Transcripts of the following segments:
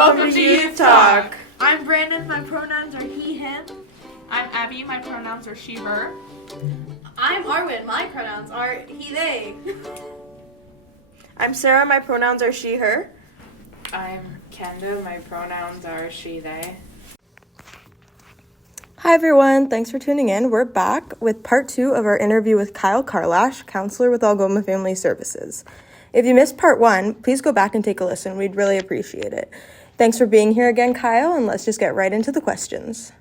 Welcome to Youth Talk. I'm Brandon, my pronouns are he, him. I'm Abby, my pronouns are she, her. I'm Arwen, my pronouns are he, they. I'm Sarah, my pronouns are she, her. I'm Kenda, my pronouns are she, they. Hi everyone, thanks for tuning in. We're back with part 2 of our interview with Kyle Karalash, counselor with Algoma Family Services. If you missed part 1, please go back and take a listen. We'd really appreciate it. Thanks for being here again, Kyle, and let's just get right into the questions.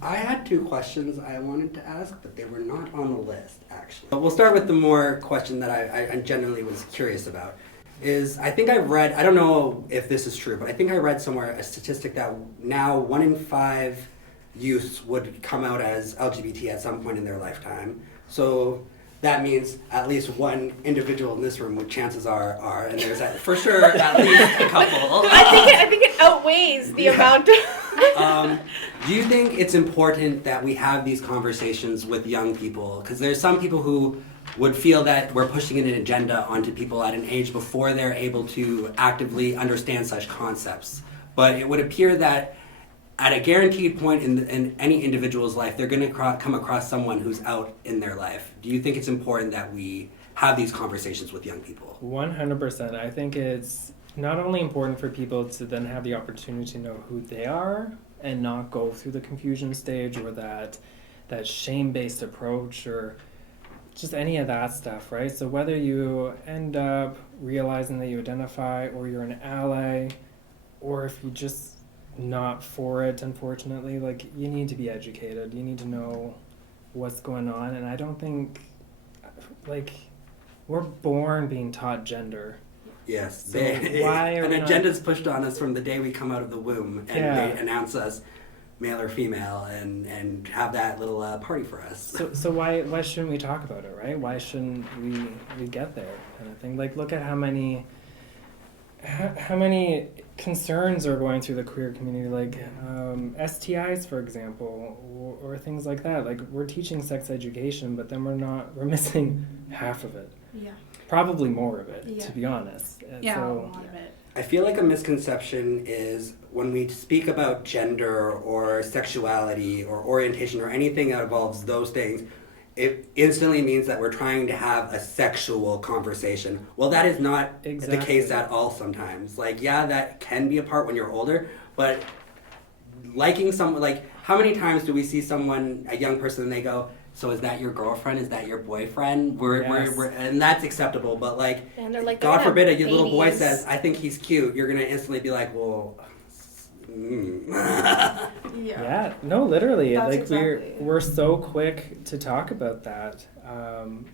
I had 2 questions I wanted to ask, but they were not on the list, actually. But we'll start with the more question that I genuinely was curious about. I think I've read, I don't know if this is true, but I think I read somewhere a statistic that now 1 in 5 youths would come out as LGBT at some point in their lifetime. So that means at least one individual in this room, which chances are, and there's for sure at least a couple. I think it outweighs the amount of... Do you think it's important that we have these conversations with young people? Because there's some people who would feel that we're pushing an agenda onto people at an age before they're able to actively understand such concepts. But it would appear that at a guaranteed point in any individual's life, they're going to come across someone who's out in their life. Do you think it's important that we have these conversations with young people? 100%. I think it's not only important for people to then have the opportunity to know who they are and not go through the confusion stage or that shame-based approach or just any of that stuff, right? So whether you end up realizing that you identify or you're an ally or if you just not for it, unfortunately, like, you need to be educated. You need to know what's going on. And I don't think, like, we're born being taught gender. Yes. So why are an we agenda's pushed on us from the day we come out of the womb, and they announce us male or female and have that little party for us. So why shouldn't we talk about it, right? Why shouldn't we get there kind of thing? Like, look at how many concerns are going through the queer community, like STIs, for example, or things like that. Like, we're teaching sex education, but then we're missing half of it. Yeah. Probably more of it, to be honest. And a so, lot of it. I feel like a misconception is when we speak about gender or sexuality or orientation or anything that involves those things, it instantly means that we're trying to have a sexual conversation. Well, that is not the case at all sometimes. Like, yeah, that can be a part when you're older, but liking someone, like, how many times do we see someone, a young person, and they go, so is that your girlfriend? Is that your boyfriend? We're and that's acceptable, but like, and they're like, God forbid a little boy says, I think he's cute, you're going to instantly be like, well... Yeah, no, literally. That's like, exactly. we're so quick to talk about that.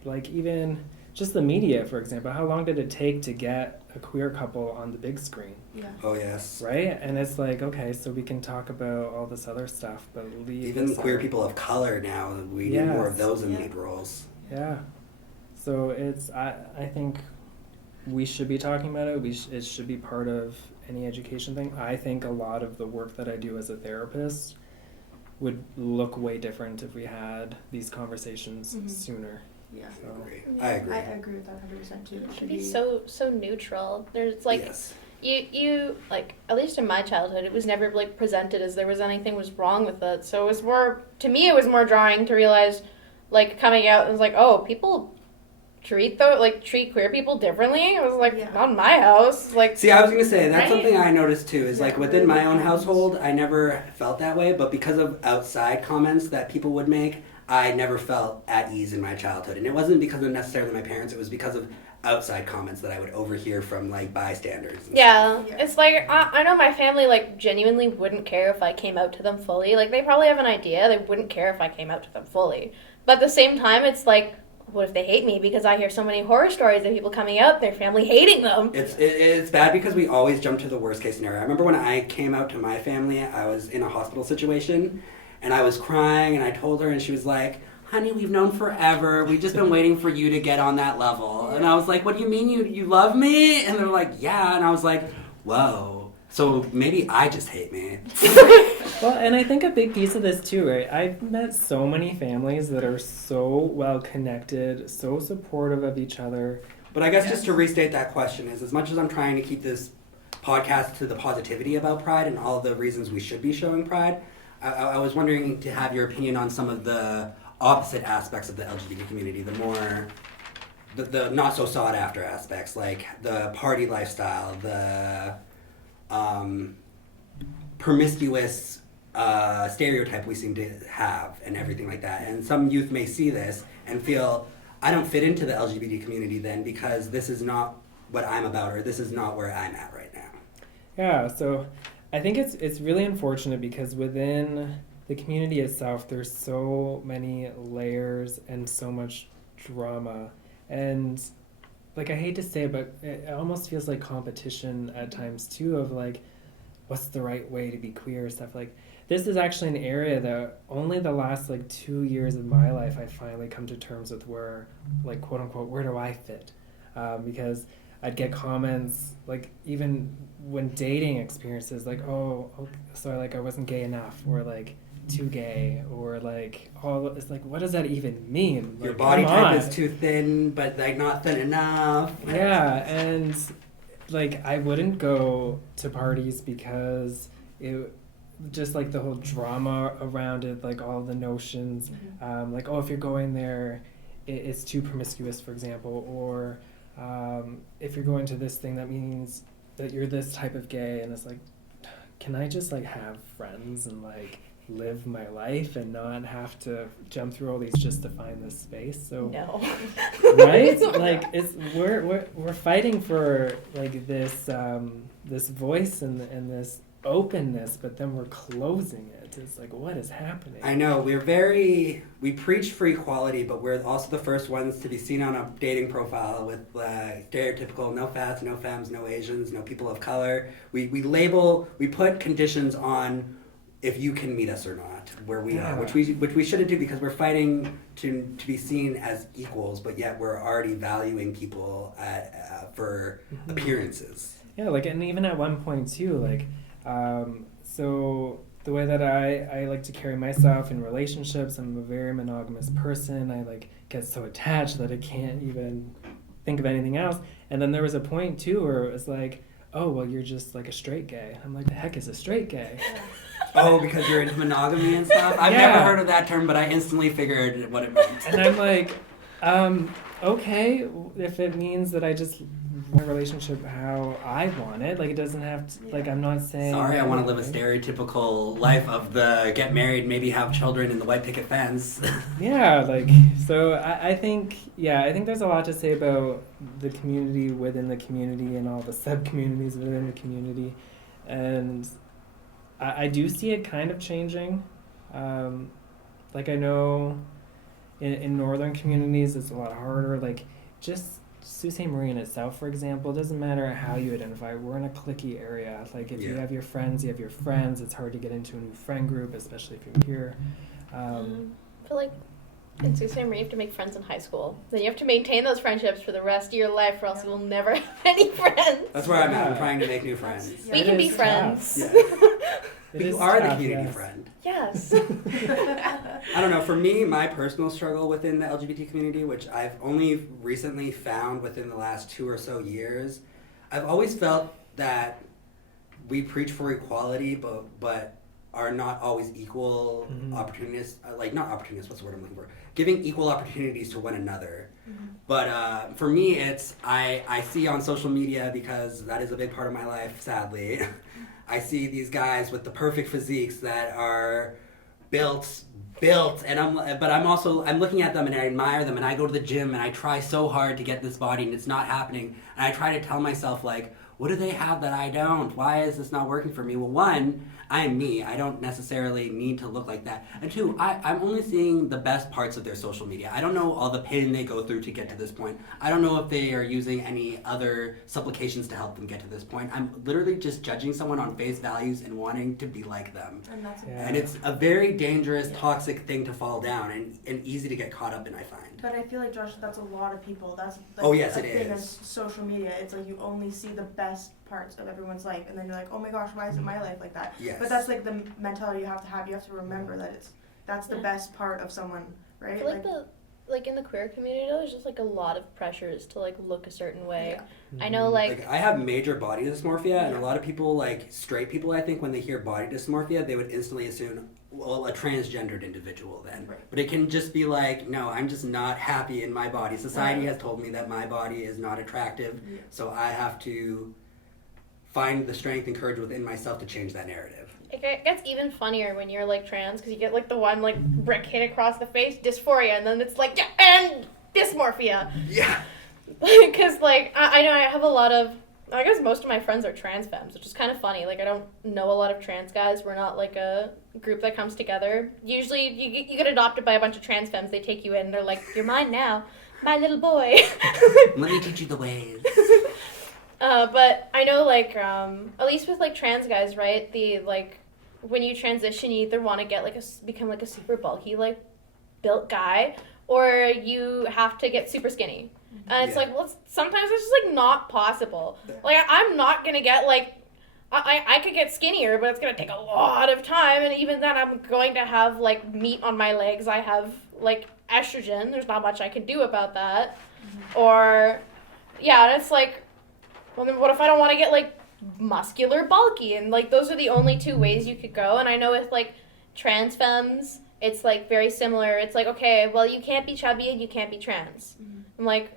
Like, even just the media, for example. How long did it take to get a queer couple on the big screen? Yeah. Oh, yes. Right? And it's like, okay, so we can talk about all this other stuff, but leave Even this queer out. people of color now, we need more of those in lead roles. Yeah. So I think we should be talking about it. It should be part of any education thing. I think a lot of the work that I do as a therapist would look way different if we had these conversations sooner. Yeah. So. I agree. I agree with that 100% too. It should be so neutral. There's like, yes. you like, at least in my childhood, it was never like presented as there was anything was wrong with it. So it was more, to me, it was more jarring to realize, like, coming out, it was like, oh, people treat queer people differently. It was like, not in my house. Like, see, I was gonna say that's right? something I noticed too. Is like within my own really household, I never felt that way, but because of outside comments that people would make, I never felt at ease in my childhood. And it wasn't because of necessarily my parents. It was because of outside comments that I would overhear from like bystanders. Yeah, it's like, I know my family, like, genuinely wouldn't care if I came out to them fully. Like, they probably have an idea. They wouldn't care if I came out to them fully. But at the same time, it's like, what if they hate me? Because I hear so many horror stories of people coming out, their family hating them. It's bad because we always jump to the worst case scenario. I remember when I came out to my family, I was in a hospital situation, and I was crying, and I told her, and she was like, honey, we've known forever. We've just been waiting for you to get on that level. And I was like, what do you mean you love me? And they're like, yeah. And I was like, whoa. So maybe I just hate me. Well, and I think a big piece of this too, right? I've met so many families that are so well connected, so supportive of each other. But I guess just to restate that question is, as much as I'm trying to keep this podcast to the positivity about pride and all the reasons we should be showing pride. I was wondering to have your opinion on some of the opposite aspects of the LGBT community, the more, the not so sought after aspects, like the party lifestyle, the promiscuous stereotype we seem to have and everything like that. And some youth may see this and feel, I don't fit into the LGBT community then because this is not what I'm about, or this is not where I'm at right now. Yeah, so I think it's really unfortunate because within the community itself, there's so many layers and so much drama. And like, I hate to say it, but it almost feels like competition at times too, of like, what's the right way to be queer, stuff like. This is actually an area that only the last like 2 years of my life I finally come to terms with where, like, quote unquote, where do I fit? Because I'd get comments like even when dating experiences like, oh, so like I wasn't gay enough, or like too gay, or like all, it's like, what does that even mean? Like, Your body type is too thin, but like not thin enough. Yeah, and like I wouldn't go to parties because it just like the whole drama around it, like all the notions, like, oh, if you're going there, it's too promiscuous, for example, or if you're going to this thing, that means that you're this type of gay, and it's like, can I just like have friends and like live my life and not have to jump through all these just to find this space? So No. right, like it's we're fighting for like this this voice and this openness, but then we're closing it. It's like, what is happening? I know, we preach for equality, but we're also the first ones to be seen on a dating profile with stereotypical no fats, no femmes, no Asians, no people of color. We put conditions on if you can meet us or not, where we are, which we shouldn't do, because we're fighting to be seen as equals, but yet we're already valuing people for appearances. Yeah, like, and even at one point too, like, so the way that I like to carry myself in relationships, I'm a very monogamous person. I like get so attached that I can't even think of anything else. And then there was a point too where it was like, oh, well, you're just like a straight gay. I'm like, the heck is a straight gay? Oh, because you're into monogamy and stuff? I've never heard of that term, but I instantly figured what it meant. And I'm like, okay, if it means that I just want a relationship how I want it, like it doesn't have to, like, I'm not saying... Sorry, I want to live a stereotypical life of the get married, maybe have children in the white picket fence. Yeah, like, so I think there's a lot to say about the community within the community and all the sub-communities within the community. And I do see it kind of changing. Like, I know in northern communities it's a lot harder. Like, just Sault Ste. Marie in itself, for example, it doesn't matter how you identify. We're in a cliquey area. Like, if you have your friends, you have your friends. It's hard to get into a new friend group, especially if you're here. But like, in Sault Ste. Marie, you have to make friends in high school. Then you have to maintain those friendships for the rest of your life, or else you will never have any friends. That's where I'm at. I'm trying to make new friends. We can be friends. You are the community friend. Yes. I don't know, for me, my personal struggle within the LGBT community, which I've only recently found within the last 2 or so years, I've always felt that we preach for equality, but are not always equal opportunists, like, not opportunists, what's the word I'm looking for? Giving equal opportunities to one another. But for me, it's, I see on social media, because that is a big part of my life, sadly, I see these guys with the perfect physiques that are built, and I'm looking at them and I admire them, and I go to the gym and I try so hard to get this body and it's not happening, and I try to tell myself, like, what do they have that I don't? Why is this not working for me? Well, one, I'm me. I don't necessarily need to look like that. And two, I'm only seeing the best parts of their social media. I don't know all the pain they go through to get to this point. I don't know if they are using any other supplications to help them get to this point. I'm literally just judging someone on face values and wanting to be like them. And it's a very dangerous, toxic thing to fall down, and easy to get caught up in, I find. But I feel like, Josh, that's a lot of people. That's like Oh, yes, a it thing is. of social media. It's like you only see the best parts of everyone's life, and then you're like, oh my gosh, why isn't my life like that? Yes. But that's like the mentality you have to have. You have to remember that that's the best part of someone, right? I feel like like in the queer community, there's just like a lot of pressures to like look a certain way. Yeah. I know, like I have major body dysmorphia, and a lot of people, like straight people, I think when they hear body dysmorphia, they would instantly assume, well, a transgendered individual then. Right. But it can just be like, no, I'm just not happy in my body. Society has told me that my body is not attractive, so I have to find the strength and courage within myself to change that narrative. it gets even funnier when you're like trans, because you get like the one like brick hit across the face, dysphoria, and then it's like, yeah, and dysmorphia. Yeah. Because like I know I have a lot of, I guess most of my friends are trans femmes, which is kind of funny. Like I don't know a lot of trans guys. We're not like a group that comes together. Usually you get adopted by a bunch of trans femmes. They take you in. They're like, you're mine now, my little boy. Let me teach you the ways. But I know like at least with like trans guys, right? The like when you transition, you either want to get like become like a super bulky like built guy, or you have to get super skinny. And it's like, well, sometimes it's just like not possible. Like I'm not gonna get like I could get skinnier, but it's gonna take a lot of time, and even then I'm going to have like meat on my legs. I have like estrogen. There's not much I can do about that. Or yeah, and it's like, well then what if I don't want to get like muscular bulky? And like those are the only two ways you could go. And I know with like trans femmes, it's like very similar. It's like, okay, well you can't be chubby and you can't be trans. I'm like,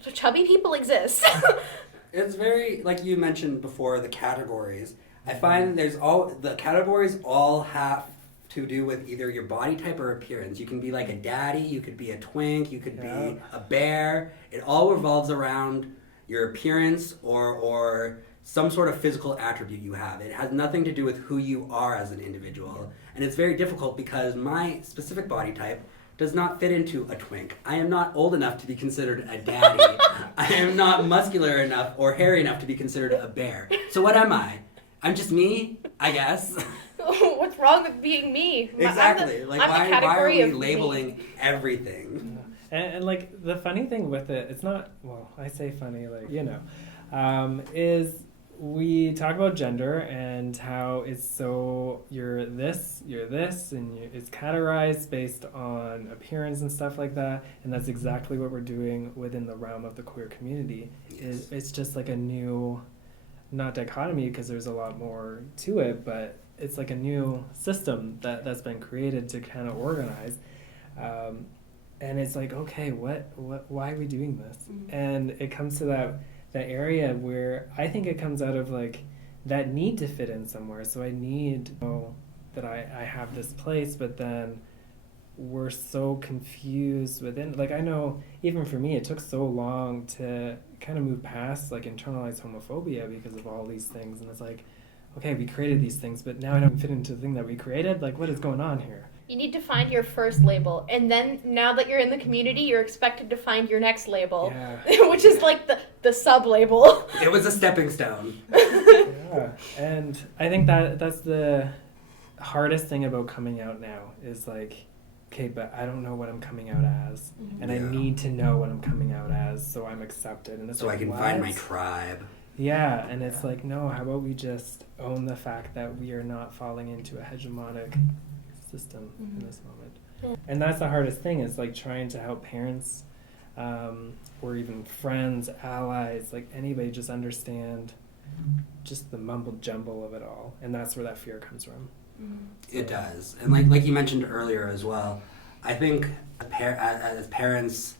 so chubby people exist. It's very, like you mentioned before, the categories. I find the categories all have to do with either your body type or appearance. You can be like a daddy, you could be a twink, you could be a bear. It all revolves around your appearance or some sort of physical attribute you have. It has nothing to do with who you are as an individual. And it's very difficult because my specific body type does not fit into a twink. I am not old enough to be considered a daddy. I am not muscular enough or hairy enough to be considered a bear. So what am I? I'm just me, I guess. What's wrong with being me? Exactly. I'm why are category we of labeling everything? And like the funny thing with it, it's not, well, I say funny, like, is we talk about gender and how it's so you're this, and it's categorized based on appearance and stuff like that. And that's exactly what we're doing within the realm of the queer community. Yes. It's just like a new, not dichotomy because there's a lot more to it, but it's like a new system that's been created to kind of organize. And it's like, okay, why are we doing this? Mm-hmm. And it comes to that area where I think it comes out of like that need to fit in somewhere. So I need to know that I have this place, but then we're so confused within. Like I know even for me, it took so long to kind of move past like internalized homophobia because of all these things. And it's like, okay, we created these things, but now I don't fit into the thing that we created. Like what is going on here? You need to find your first label, and then now that you're in the community, you're expected to find your next label, which is like the sub-label. It was a stepping stone. Yeah, and I think that's the hardest thing about coming out now is like, okay, but I don't know what I'm coming out as, and I need to know what I'm coming out as so I'm accepted. And it's so like, I can find my tribe. Yeah, and it's like, no, how about we just own the fact that we are not falling into a hegemonic system in this moment. Yeah. And that's the hardest thing is like trying to help parents or even friends, allies, like anybody just understand just the mumble jumble of it all. And that's where that fear comes from. It does. And like you mentioned earlier as well, I think as parents,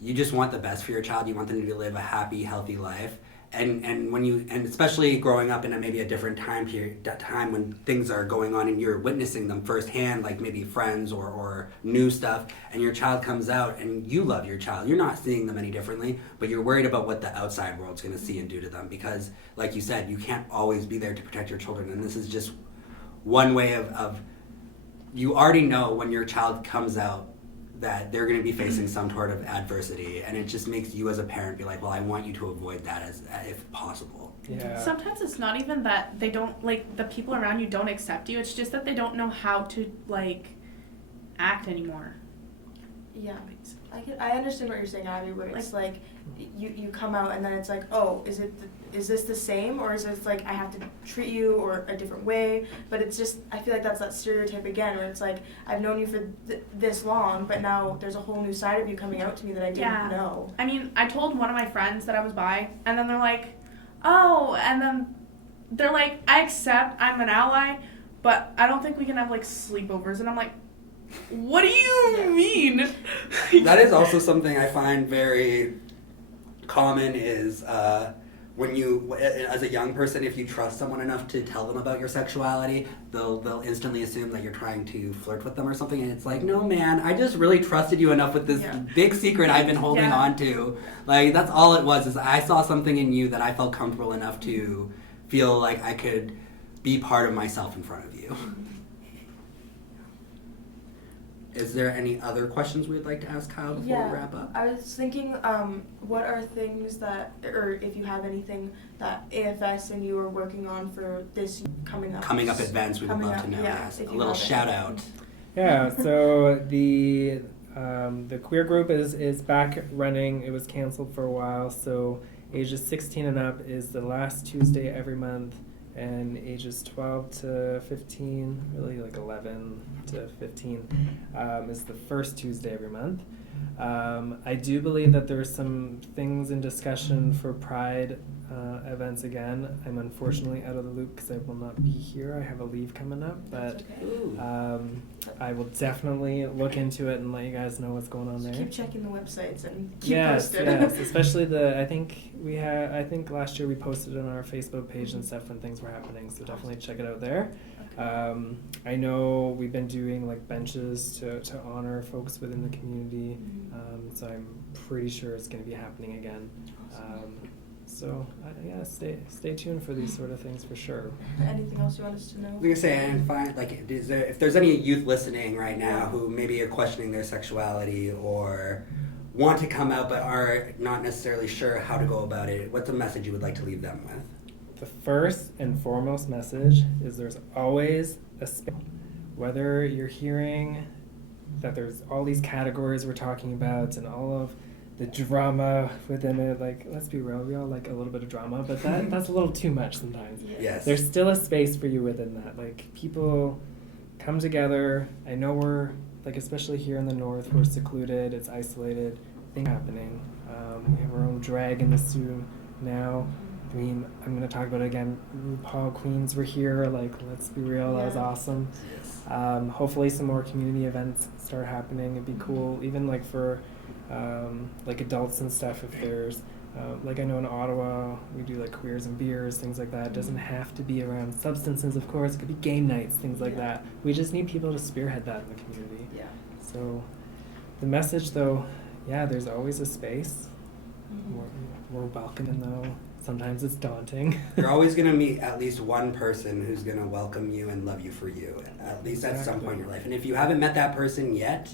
you just want the best for your child. You want them to live a happy, healthy life. And when you, and especially growing up in maybe a different time period, that time when things are going on and you're witnessing them firsthand, like maybe friends or new stuff, and your child comes out and you love your child. You're not seeing them any differently, but you're worried about what the outside world's going to see and do to them because, like you said, you can't always be there to protect your children. And this is just one way of you already know when your child comes out that they're going to be facing some sort of adversity, and it just makes you as a parent be like, well, I want you to avoid that as if possible. Yeah. Sometimes it's not even that they don't, like, the people around you don't accept you, it's just that they don't know how to, like, act anymore. Yeah, I understand what you're saying, Abby. Where it's like you come out and then it's like, oh, is this the same, or is it like I have to treat you or a different way? But it's just, I feel like that's that stereotype again, where it's like I've known you for this long, but now there's a whole new side of you coming out to me that I didn't know. I mean, I told one of my friends that I was bi, and then they're like, oh, and then they're like, I accept I'm an ally, but I don't think we can have like sleepovers, and I'm like, what do you mean? That is also something I find very common is when you, as a young person, if you trust someone enough to tell them about your sexuality, they'll instantly assume that you're trying to flirt with them or something, and it's like, no man, I just really trusted you enough with this big secret I've been holding on to. Like, that's all it was, is I saw something in you that I felt comfortable enough to feel like I could be part of myself in front of you. Is there any other questions we'd like to ask Kyle before we wrap up? I was thinking, what are things that, or if you have anything that AFS and you are working on for this coming up events, we would love to know. Yes, a little shout out. Yeah, so the queer group is back running. It was canceled for a while, so ages 16 and up is the last Tuesday every month, and ages 12 to 15, really like 11 to 15, is the first Tuesday every month. I do believe that there's some things in discussion for Pride events again. I'm unfortunately out of the loop because I will not be here. I have a leave coming up, but I will definitely look into it and let you guys know what's going on there. Keep checking the websites and keep posted. Yes, especially I think last year we posted on our Facebook page and stuff when things were happening, so definitely check it out there. I know we've been doing like benches to honor folks within the community, so I'm pretty sure it's going to be happening again. So stay tuned for these sort of things for sure. Anything else you want us to know? I was gonna say, and find if there's any youth listening right now who maybe are questioning their sexuality or want to come out but are not necessarily sure how to go about it, what's a message you would like to leave them with? The first and foremost message is there's always a space. Whether you're hearing that there's all these categories we're talking about and all of the drama within it, like, let's be real, we all like a little bit of drama, but that's a little too much sometimes. Yes. There's still a space for you within that. Like, people come together. I know we're, like, especially here in the north, we're secluded, it's isolated, things happening. We have our own drag in the scene now. I mean, I'm going to talk about it again. RuPaul Queens were here. Like, let's be real, that was awesome. Yes. Hopefully some more community events start happening. It'd be cool, even like for like adults and stuff, if there's like I know in Ottawa we do like queers and beers, things like that. It doesn't have to be around substances, of course. It could be game nights, things like that. We just need people to spearhead that in the community. Yeah. So the message though, there's always a space. We're welcoming though. Sometimes it's daunting. You're always going to meet at least one person who's going to welcome you and love you for you, at least at some point in your life. And if you haven't met that person yet,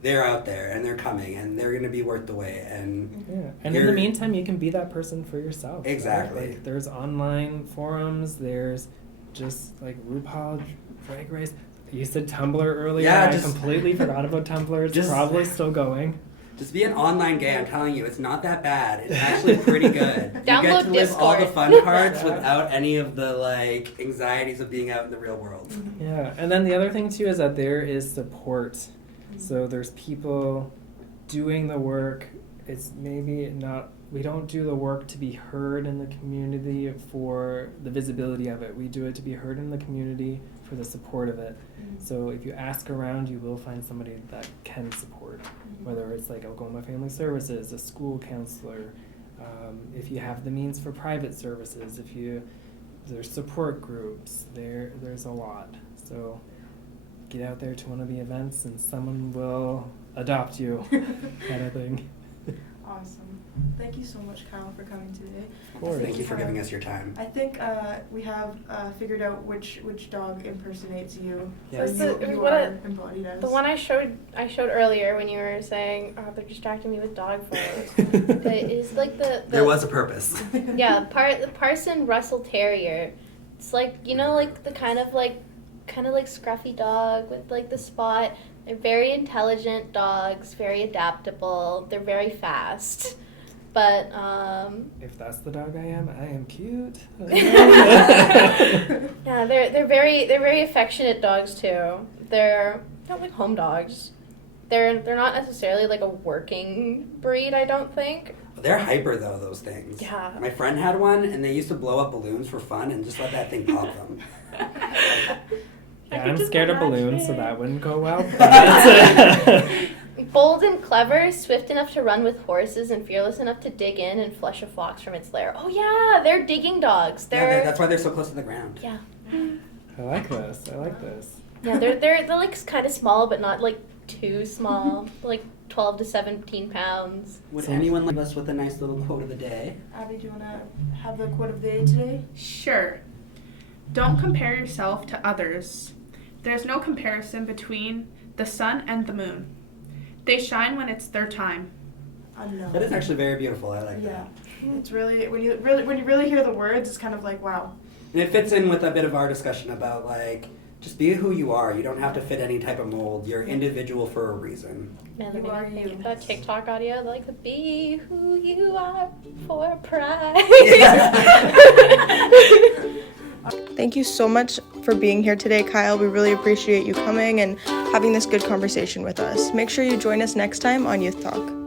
they're out there and they're coming and they're going to be worth the wait. And and in the meantime, you can be that person for yourself. Exactly. Right? Like, there's online forums. There's just like RuPaul Drag Race. You said Tumblr earlier. Yeah, I completely forgot about Tumblr. It's probably still going. Just be an online gay. I'm telling you, it's not that bad. It's actually pretty good. Download you get to live Discord. all the fun parts without any of the like anxieties of being out in the real world. Yeah, and then the other thing too is that there is support. So there's people doing the work. It's maybe not, we don't do the work to be heard in the community for the visibility of it. We do it to be heard in the community for the support of it. So if you ask around, you will find somebody that can support, whether it's like Algoma Family Services, a school counselor, if you have the means for private services, there's support groups, there's a lot. So get out there to one of the events and someone will adopt you, kind of thing. Awesome. Thank you so much, Kyle, for coming today. Of course. Thank you for giving us your time. I think we have figured out which dog impersonates you. Yes. You are embodied as. The one I showed earlier when you were saying, oh, they're distracting me with dog photos. It's like the There was a purpose. Yeah, the Parson Russell Terrier. It's like, you know, like the kind of like scruffy dog with like the spot, They're very intelligent dogs, very adaptable. They're very fast. But If that's the dog I am cute. yeah, they're very affectionate dogs too. They're not like home dogs. They're not necessarily like a working breed, I don't think. They're hyper though, those things. Yeah. My friend had one, and they used to blow up balloons for fun and just let that thing pop them. Yeah, I'm scared of balloons, so that wouldn't go well. Bold and clever, swift enough to run with horses, and fearless enough to dig in and flush a fox from its lair. Oh yeah, they're digging dogs. Yeah, that's why they're so close to the ground. Yeah. I like this. Yeah, they're like kind of small, but not like too small. Like 12 to 17 pounds. Would anyone leave us with a nice little quote of the day? Abby, do you want to have the quote of the day today? Sure. Don't compare yourself to others. There's no comparison between the sun and the moon. They shine when it's their time. That is actually very beautiful. I like Yeah. that. It's really when you really hear the words, it's kind of like, wow. And it fits in with a bit of our discussion about like just be who you are. You don't have to fit any type of mold. You're individual for a reason. Man, You are maybe you. that TikTok audio, like the be who you are for pride. Thank you so much for being here today, Kyle. We really appreciate you coming and having this good conversation with us. Make sure you join us next time on Youth Talk.